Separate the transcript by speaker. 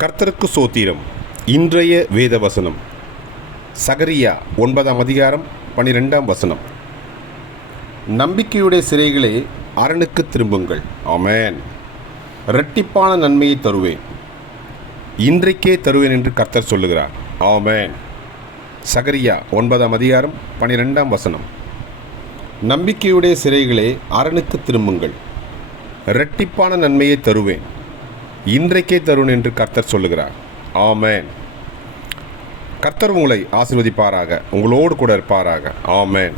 Speaker 1: கர்த்தருக்கு சோத்திரம். இன்றைய வேத வசனம் சகரியா ஒன்பதாம் அதிகாரம் பனிரெண்டாம் வசனம். நம்பிக்கையுடைய சிறைகளே அரணுக்கு திரும்புங்கள். ஆமேன். இரட்டிப்பான நன்மையை தருவேன். இன்றைக்கே தருவேன் என்று கர்த்தர் சொல்லுகிறார். ஆமேன். சகரியா ஒன்பதாம் அதிகாரம் பனிரெண்டாம் வசனம். நம்பிக்கையுடைய சிறைகளே அரணுக்கு திரும்புங்கள். இரட்டிப்பான நன்மையை தருவேன். இன்றைக்கே தருண் என்று கர்த்தர் சொல்லுகிறார். ஆமேன். கர்த்தர் உங்களை ஆசிர்வதிப்பாராக உங்களோடு கூட இருப்பாராக. ஆமேன்.